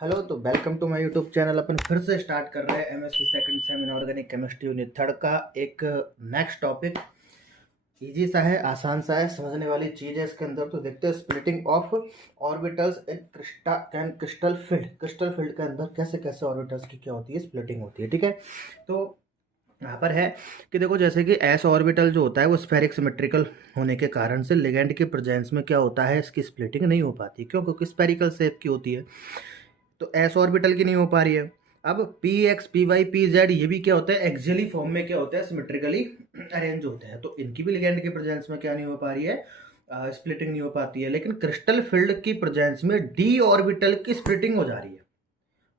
Hello, तो welcome to my YouTube channel. अपन फिर से स्टार्ट कर रहे हैं MSc second sem in organic chemistry unit third का एक नेक्स्ट टॉपिक। इजी सा है, आसान सा है, समझने वाली चीज़ है इसके अंदर। तो देखते हैं splitting of orbitals in crystal field. Crystal field के अंदर कैसे कैसे ऑर्बिटल्स की क्या होती है, स्प्लिटिंग होती है। ठीक है, तो यहाँ पर है कि देखो, जैसे कि एस ऑर्बिटल जो होता है वो स्फेरिक सिमेट्रिकल होने के कारण से लिगेंड के प्रेजेंस में क्या होता है, इसकी स्प्लिटिंग नहीं हो पाती। क्यों? क्योंकि स्फेरिकल शेप की होती है, तो एस ऑर्बिटल की नहीं हो पा रही है। अब P X P Y P Z ये भी क्या होता है, एक्सियली फॉर्म में क्या होता है, सिमेट्रिकली अरेंज होते हैं। तो इनकी भी लिगेंड के प्रेजेंस में क्या नहीं हो पा रही है, स्प्लिटिंग नहीं हो पाती है। लेकिन क्रिस्टल फील्ड की प्रेजेंस में डी ऑर्बिटल की स्प्लिटिंग हो जा रही है।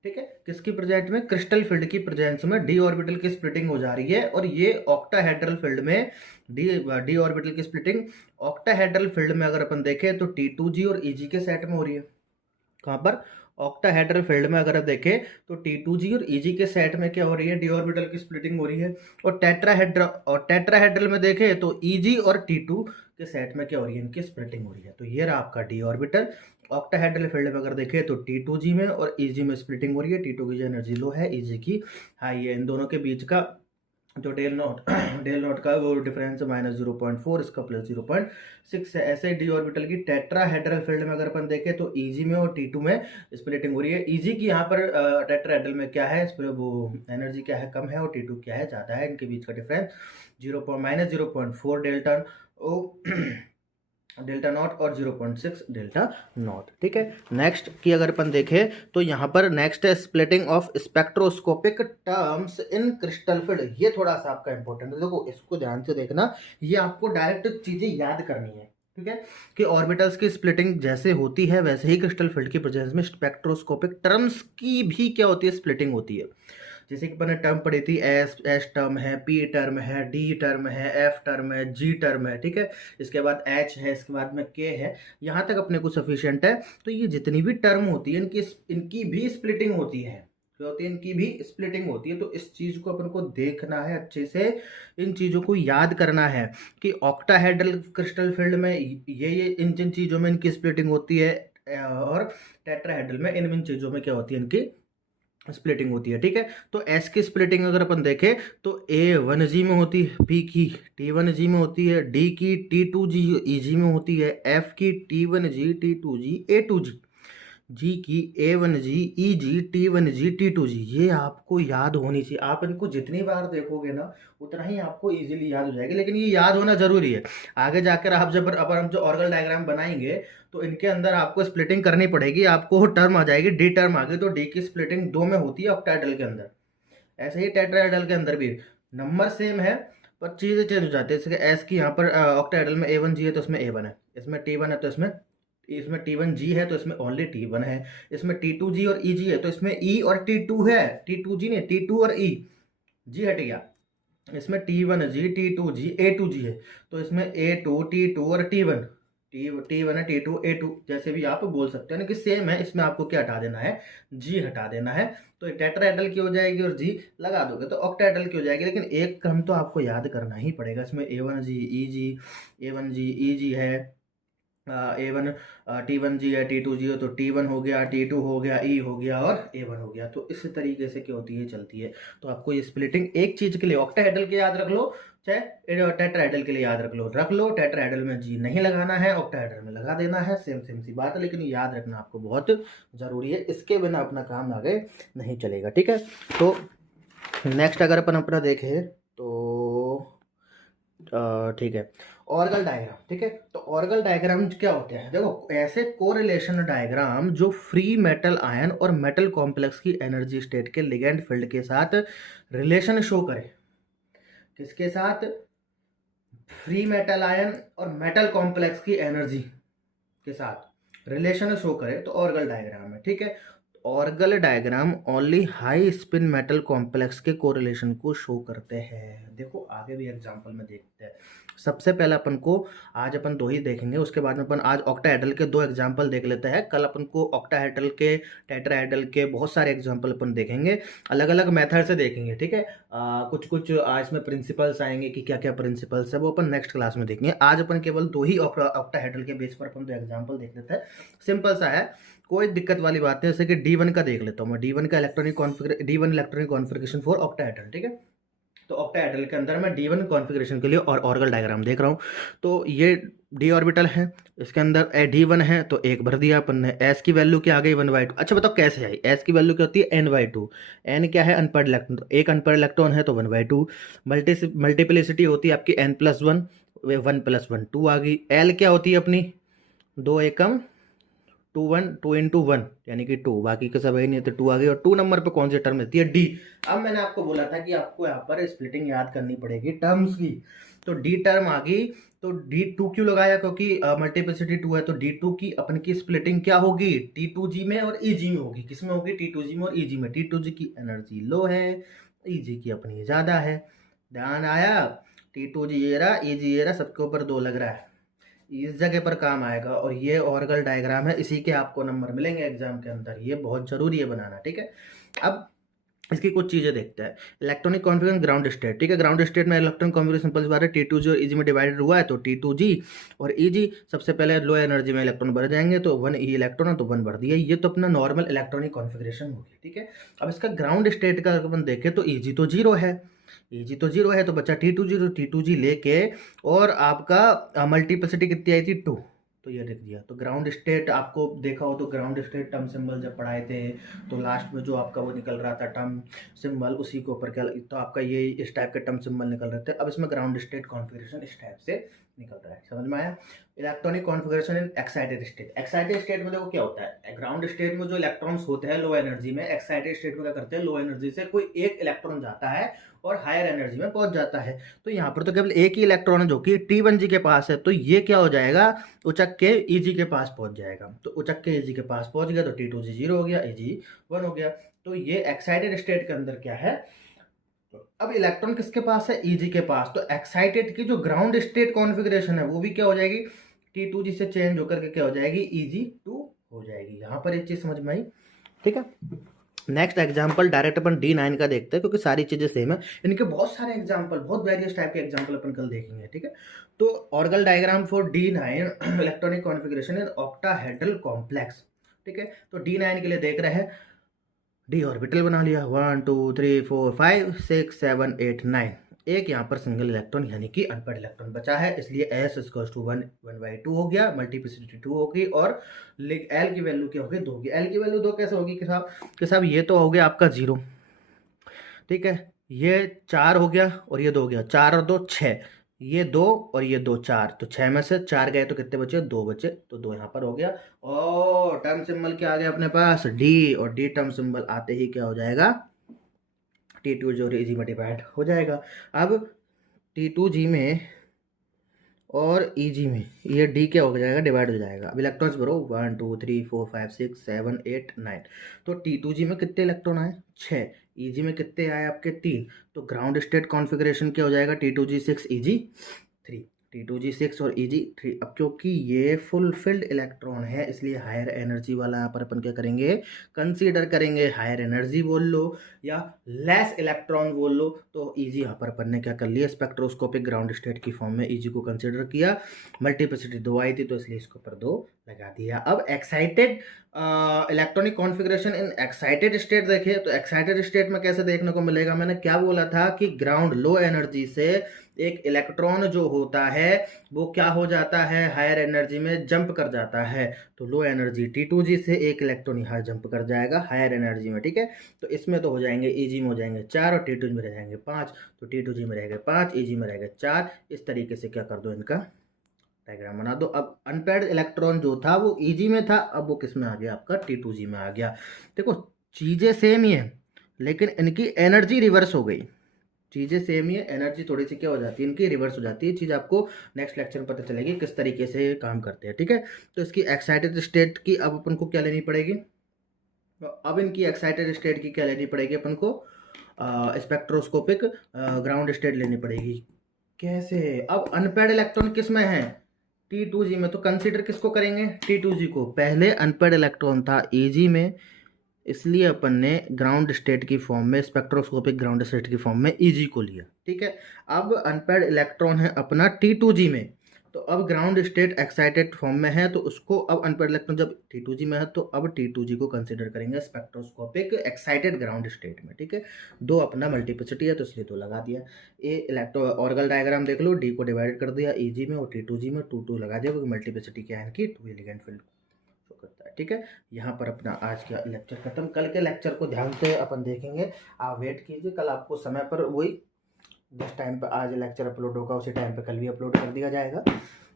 ठीक है, किसकी प्रेजेंट में? क्रिस्टल फील्ड की प्रेजेंस में डी ऑर्बिटल की स्प्लिटिंग हो जा रही है। और ये ऑक्टाहेड्रल फील्ड में डी डी ऑर्बिटल की स्प्लिटिंग ऑक्टाहेड्रल फील्ड में अगर अपन देखें तो T2G और EG के सेट में हो रही है। कहाँ पर? ऑक्टाहेड्रल फील्ड में अगर आप देखें तो T2G और EG के सेट में क्या हो रही है, डी ऑर्बिटल की स्प्लिटिंग हो रही है। और टेट्राहेड्रल में देखें तो EG और T2 के सेट में क्या हो रही है, इनकी स्प्लिटिंग हो रही है। तो ये रहा आपका डी ऑर्बिटल। ऑक्टाहेड्रल फील्ड में अगर देखें तो T2G में और EG में स्प्लिटिंग हो रही है। T2 की एनर्जी लो है, EG की हाई है। इन दोनों के बीच का जो डेल नॉट डेल नॉट का वो डिफरेंस -0.4, इसका +0.6 है। ऐसे डी ऑर्बिटल की टेट्राहेड्रल फील्ड में अगर अपन देखें तो EG में और T2 में स्प्लिटिंग हो रही है। EG की यहाँ पर टेट्राहेड्रल में क्या है, इस पर वो एनर्जी क्या है, कम है, और T2 क्या है, ज़्यादा है। इनके बीच का difference -0.4 delta O delta naught और 0.6 डेल्टा नॉट। ठीक है, नेक्स्ट की अगर अपन देखें तो यहाँ पर नेक्स्ट है splitting of spectroscopic terms in crystal field. ये थोड़ा सा आपका इंपॉर्टेंट है, देखो इसको ध्यान से देखना, ये आपको डायरेक्ट चीजें याद करनी है। ठीक है, कि ऑर्बिटल्स की स्प्लिटिंग जैसे होती है वैसे ही क्रिस्टल फील्ड की प्रेजेंस में स्पेक्ट्रोस्कोपिक टर्म्स की भी क्या होती है, स्प्लिटिंग होती है। जैसे कि मैंने टर्म पढ़ी थी, एस एस टर्म है, पी टर्म है, डी टर्म है, एफ टर्म है, जी टर्म है। ठीक है, इसके बाद एच है, इसके बाद में के है। यहाँ तक अपने को सफिशिएंट है। तो ये जितनी भी टर्म होती है इनकी भी स्प्लिटिंग होती है। जो होती है इनकी भी स्प्लिटिंग होती है। तो इस चीज को अपन को देखना है अच्छे से, इन चीजों को याद करना है कि ऑक्टाहेड्रल क्रिस्टल फील्ड में ये इन जिन चीजों में इनकी स्प्लिटिंग होती है, और टेट्राहेड्रल में इन इन चीजों में क्या होती है, इनकी स्प्लिटिंग होती है। ठीक है, तो एस की स्प्लिटिंग अगर अपन देखें तो A1G में होती है, पी की T1G में होती है, डी की T2G EG में होती है, एफ की T1G T2G A2G, जी की A1G EG T1G T2G। ये आपको याद होनी चाहिए। आप इनको जितनी बार देखोगे ना उतना ही आपको इजीली याद हो जाएगी। लेकिन ये याद होना जरूरी है। आगे जाकर आप जब अपन जो ऑर्गल डायग्राम बनाएंगे तो इनके अंदर आपको स्प्लिटिंग करनी पड़ेगी। आपको टर्म आ जाएगी, डी टर्म आ गई, तो डी की स्प्लिटिंग दो में होती है ऑक्टाहेड्रल के अंदर। ऐसे ही टेट्राहेड्रल के अंदर भी नंबर सेम है पर चीज़ें चेंज हो जाती है। जैसे कि एस की यहाँ पर ऑक्टाहेड्रल में A1G है तो इसमें A1 है, इसमें T1 है तो इसमें T1G है, तो इसमें ओनली T1 है। इसमें T2G और EG है तो इसमें E और T2 है, T2G नहीं, T2 और E, G हट गया। इसमें T1G T2G A2G है तो इसमें A2 T2 और T1, T1 है, T2 A2, जैसे भी आप बोल सकते हैं ना कि सेम है। इसमें आपको क्या हटा देना है, G हटा देना है। तो टेट्राहेड्रल की हो जाएगी और G लगा दोगे तो ऑक्टाहेड्रल की हो जाएगी। लेकिन एक क्रम तो आपको याद करना ही पड़ेगा। इसमें A1G EG, A1G EG है, A1 T1G है, T2G है तो T1 हो गया, T2 हो गया, E हो गया और A1 हो गया। तो इस तरीके से क्या होती है, चलती है। तो आपको ये स्प्लिटिंग एक चीज के लिए ऑक्टाहेड्रल के याद रख लो, चाहे टेट्राहेड्रल के लिए याद रख लो। टेट्राहेड्रल में G नहीं लगाना है, ऑक्टाहेड्रल में लगा देना है। सेम सेम सी बात है, लेकिन याद रखना आपको बहुत जरूरी है। इसके बिना अपना काम आगे नहीं चलेगा। ठीक है, तो नेक्स्ट अगर अपन अपना देखें तो ठीक है, ऑर्गल डायग्राम। ठीक है, तो ऑर्गल डायग्राम क्या होते हैं, देखो ऐसे कोरिलेशन डायग्राम जो फ्री मेटल आयन और मेटल कॉम्प्लेक्स की एनर्जी स्टेट के लिगेंड फील्ड के साथ रिलेशन शो करे। किसके साथ? फ्री मेटल आयन और मेटल कॉम्प्लेक्स की एनर्जी के साथ रिलेशन शो करे तो ऑर्गल डायग्राम है। ठीक है, Orgel diagram only high spin metal complex के कोरिलेशन को शो करते हैं। देखो आगे भी एग्जांपल में देखते हैं। सबसे पहले अपन को आज अपन दो ही देखेंगे, उसके बाद में अपन आज ऑक्टाहेड्रल के दो एग्जांपल देख लेते हैं। कल अपन को ऑक्टाहेड्रल के, टेट्राहेड्रल के बहुत सारे एग्जांपल अपन देखेंगे, अलग अलग मेथड से देखेंगे। ठीक है, कुछ कुछ इसमें प्रिंसिपल्स आएंगे कि क्या क्या प्रिंसिपल्स है, वो अपन नेक्स्ट क्लास में देखेंगे। आज अपन केवल दो ही ऑक्टाहेड्रल के बेस पर अपन दो एग्जाम्पल देख लेते हैं। सिंपल सा है, कोई दिक्कत वाली बात है, जैसे कि D1 का देख लेता हूँ मैं, D1 electronic configuration for octahedral, ठीक है। तो ऑक्टाहेड्रल के अंदर मैं D1 कॉन्फ़िगरेशन के लिए और ऑर्गल डायग्राम देख रहा हूँ। तो ये डी ऑर्बिटल है, इसके अंदर D1 है, तो एक भर दिया अपन ने। एस की वैल्यू क्या आ गई 1/2। अच्छा बताओ कैसे आई, एस की वैल्यू क्या होती है n/2। एन क्या है, अनपेयर्ड इलेक्ट्रॉन, तो एक अनपेयर्ड इलेक्ट्रॉन है तो 1/2। मल्टीप्लिसिटी होती है आपकी n+1, 1+1 2 आ गई। एल क्या होती है अपनी, 2 एकम 2 यानी कि 2, बाकी का सब है नहीं, तो 2 आ गई। और 2 नंबर पे कौन सी टर्म रहती है, डी। अब मैंने आपको बोला था कि आपको यहाँ पर स्प्लिटिंग याद करनी पड़ेगी टर्म्स की, तो डी टर्म आ गई। तो D2 क्यों लगाया, क्योंकि मल्टीप्लिसिटी 2 है, तो D2 की अपन की स्प्लिटिंग क्या होगी, T2G में और EG में होगी। किस में होगी, T2G में और EG में। T2G की एनर्जी लो है, EG की अपनी ज़्यादा है। ध्यान आया, T2G ये रहा, EG ये रहा, सबके ऊपर 2 लग रहा है, इस जगह पर काम आएगा। और ये ऑर्गल डायग्राम है, इसी के आपको नंबर मिलेंगे एग्जाम के अंदर, ये बहुत जरूरी है बनाना, ठीक है। अब इसकी कुछ चीज़ें देखते हैं। इलेक्ट्रॉनिक कॉन्फ़िगरेशन ग्राउंड स्टेट, ठीक है। ग्राउंड स्टेट में इलेक्ट्रॉनिक कॉन्फ़िगरेशन सिंपल सी बात है, T2G और EG में डिवाइडेड हुआ है, तो T2G और EG। सबसे पहले लो एनर्जी में इलेक्ट्रॉन भर जाएंगे, तो 1 E इलेक्ट्रॉन है तो 1 भर दिया। ये तो अपना नॉर्मल इलेक्ट्रॉनिक कॉन्फ़िगरेशन होगी, ठीक है। अब इसका ग्राउंड स्टेट का अगर अपन देखें तो EG तो 0 है, EG तो 0 है, तो बच्चा T2G, तो T2G लेके और आपका मल्टीप्लिसिटी कितनी आई थी 2, तो ये लिख दिया। तो ग्राउंड स्टेट आपको देखा हो तो ग्राउंड स्टेट टर्म सिंबल जब पढ़ाए थे, तो लास्ट में जो आपका वो निकल रहा था टर्म सिंबल, उसी के ऊपर क्या, तो आपका ये इस टाइप के टर्म सिंबल निकल रहे थे। अब इसमें ग्राउंड स्टेट कॉन्फ़िगरेशन इस टाइप से निकल रहा है, समझ में आया। Electronic configuration in excited state, excited state में देखो क्या होता है, ग्राउंड स्टेट में जो इलेक्ट्रॉन्स होते हैं लो एनर्जी में, एक्साइटेड स्टेट में क्या करते हैं, लो एनर्जी से कोई एक इलेक्ट्रॉन जाता है और हायर एनर्जी में पहुंच जाता है। तो यहाँ पर तो केवल एक ही इलेक्ट्रॉन है जो कि T1G के पास है, तो ये क्या हो जाएगा, उचक के EG के पास पहुंच जाएगा। तो उचक के EG के पास पहुंच गया तो T2G 0 हो गया, EG 1 हो गया। तो ये एक्साइटेड स्टेट के अंदर क्या है, तो अब इलेक्ट्रॉन किसके पास है, EG के पास। तो एक्साइटेड की जो ग्राउंड स्टेट कॉन्फ़िगरेशन है वो भी क्या हो जाएगी, T2G से चेंज होकर के क्या हो जाएगी, EG2 हो जाएगी। यहाँ पर एक चीज समझ में आई, ठीक है। नेक्स्ट एग्जाम्पल डायरेक्ट अपन D9 का देखते हैं, क्योंकि सारी चीजें सेम है। इनके बहुत सारे एग्जाम्पल, बहुत वेरियस टाइप के एग्जाम्पल अपन कल देखेंगे, ठीक है। तो Orgel diagram for D9 electronic configuration in octahedral complex, ठीक है। तो D9 के लिए देख रहे हैं, डी ऑर्बिटल बना लिया, 1 2 3 4 5 6 7 8 9। एक यहाँ पर सिंगल इलेक्ट्रॉन यानी कि अनपेयर्ड इलेक्ट्रॉन बचा है, इसलिए S = 1/2 हो गया, मल्टीप्लिसिटी 2 होगी, और L की वैल्यू क्या होगी, 2 होगी। L की वैल्यू 2 कैसे होगी कि साहब ये तो हो गया आपका 0, ठीक है। ये 4 हो गया और ये 2 हो गया, 4 और 2 6, ये 2 और ये 2 4, तो 6 में से 4 गए तो कितने बचे, 2 बचे, तो 2 यहाँ पर हो गया। और टर्म सिंबल क्या आ गया अपने पास, D, और D टर्म सिंबल आते ही क्या हो जाएगा, T2G और EG में डिवाइड हो जाएगा। अब T2G में और EG में ये D क्या हो जाएगा, डिवाइड हो जाएगा। अब इलेक्ट्रॉन्स भरो, 1 2 3 4 5 6 7 8 9। तो T2G में कितने इलेक्ट्रॉन आए, 6। EG में कितने आए आपके, 3। तो ग्राउंड स्टेट कॉन्फ़िगरेशन क्या हो जाएगा, T2G 6 EG 3, T2G 6 और EG 3। अब क्योंकि ये फुलफिल्ड इलेक्ट्रॉन है, इसलिए हायर एनर्जी वाला यहाँ पर अपन क्या करेंगे, कंसीडर करेंगे। हायर एनर्जी बोल लो या लेस इलेक्ट्रॉन बोल लो, तो EG यहाँ पर अपन ने क्या कर लिया, स्पेक्ट्रोस्कोपिक ग्राउंड स्टेट की फॉर्म में EG को कंसीडर किया। मल्टीप्लिसिटी 2 आई थी, तो इसलिए इसके ऊपर 2 लगा दिया। अब excited electronic configuration in excited state देखिए, तो एक्साइटेड स्टेट में कैसे देखने को मिलेगा, मैंने क्या बोला था कि ग्राउंड लो एनर्जी से एक इलेक्ट्रॉन जो होता है वो क्या हो जाता है, हायर एनर्जी में जंप कर जाता है। तो लो एनर्जी T2G से एक इलेक्ट्रॉन यहाँ जंप कर जाएगा हायर एनर्जी में, ठीक है। तो इसमें तो हो जाएंगे, EG में हो जाएंगे 4 और T2G में रह जाएंगे 5, तो T2G में रहेगा 5, EG में रहेगा 4। इस तरीके से क्या कर दो, इनका डायग्राम बना दो। अब अनपेयर्ड इलेक्ट्रॉन जो था वो EG में था, अब वो किस में आ गया, आपका T2G में आ गया। देखो चीज़ें सेम ही है, लेकिन इनकी एनर्जी रिवर्स हो गई। चीज़ें सेम ही है, एनर्जी थोड़ी सी क्या हो जाती है, इनकी रिवर्स हो जाती है। चीज़ आपको नेक्स्ट लेक्चर में पता चलेगी किस तरीके से ये काम करते हैं, ठीक है। तो इसकी एक्साइटेड स्टेट की अब अपन को क्या लेनी पड़ेगी, तो अब इनकी एक्साइटेड स्टेट की क्या लेनी पड़ेगी अपन को, स्पेक्ट्रोस्कोपिक ग्राउंड स्टेट लेनी पड़ेगी। कैसे, अब अनपेयर्ड इलेक्ट्रॉन किस में है, T2G में, तो कंसीडर किसको करेंगे, T2G को। पहले अनपेयर्ड इलेक्ट्रॉन था EG में, इसलिए अपन ने ग्राउंड स्टेट की फॉर्म में, स्पेक्ट्रोस्कोपिक ग्राउंड स्टेट की फॉर्म में EG को लिया, ठीक है। अब अनपेयर्ड इलेक्ट्रॉन है अपना T2G में, तो अब ग्राउंड स्टेट एक्साइटेड फॉर्म में है, तो उसको अब अनपेड इलेक्ट्रॉन जब T2G में है तो अब T2G को कंसिडर करेंगे स्पेक्ट्रोस्कोपिक एक्साइटेड ग्राउंड स्टेट में। ठीक है, दो अपना मल्टीप्लिसिटी है तो इसलिए दो लगा दिया। ए इलेक्ट्रो ऑर्गल डायग्राम देख लो, डी को डिवाइड कर दिया Eg में और T2G में 2 लगा दिया, क्योंकि मल्टीप्लिसिटी क्या है इनकी, 2 एलिगेंट फील्ड शो करता है। ठीक है, यहाँ पर अपना आज का लेक्चर खत्म। कल के लेक्चर को ध्यान से अपन देखेंगे, आप वेट कीजिए, कल आपको समय पर वही जिस टाइम पे आज लेक्चर अपलोड होगा उसी टाइम पे कल भी अपलोड कर दिया जाएगा।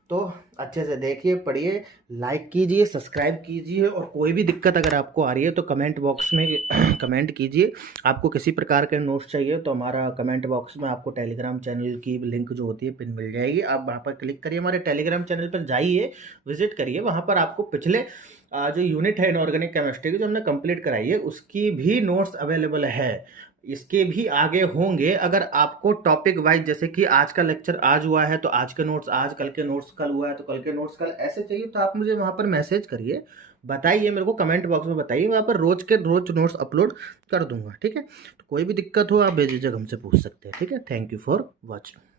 तो अच्छे से देखिए, पढ़िए, लाइक कीजिए, सब्सक्राइब कीजिए, और कोई भी दिक्कत अगर आपको आ रही है तो कमेंट बॉक्स में कमेंट कीजिए। आपको किसी प्रकार के नोट्स चाहिए तो हमारा कमेंट बॉक्स में आपको टेलीग्राम चैनल की लिंक जो होती है पिन मिल जाएगी, आप वहाँ पर क्लिक करिए, हमारे टेलीग्राम चैनल पर जाइए, विजिट करिए, वहाँ पर आपको पिछले जो यूनिट है इनऑर्गेनिक केमिस्ट्री की जो हमने कंप्लीट कराई है उसकी भी नोट्स अवेलेबल है, इसके भी आगे होंगे। अगर आपको टॉपिक वाइज, जैसे कि आज का लेक्चर आज हुआ है तो आज के नोट्स आज, कल के नोट्स कल हुआ है तो कल के नोट्स कल, ऐसे चाहिए तो आप मुझे वहाँ पर मैसेज करिए, बताइए मेरे को, कमेंट बॉक्स में बताइए, वहाँ पर रोज के रोज नोट्स अपलोड कर दूंगा। ठीक है, तो कोई भी दिक्कत हो आप बेझिझक हमसे पूछ सकते हैं। ठीक है, थैंक यू फॉर वॉचिंग।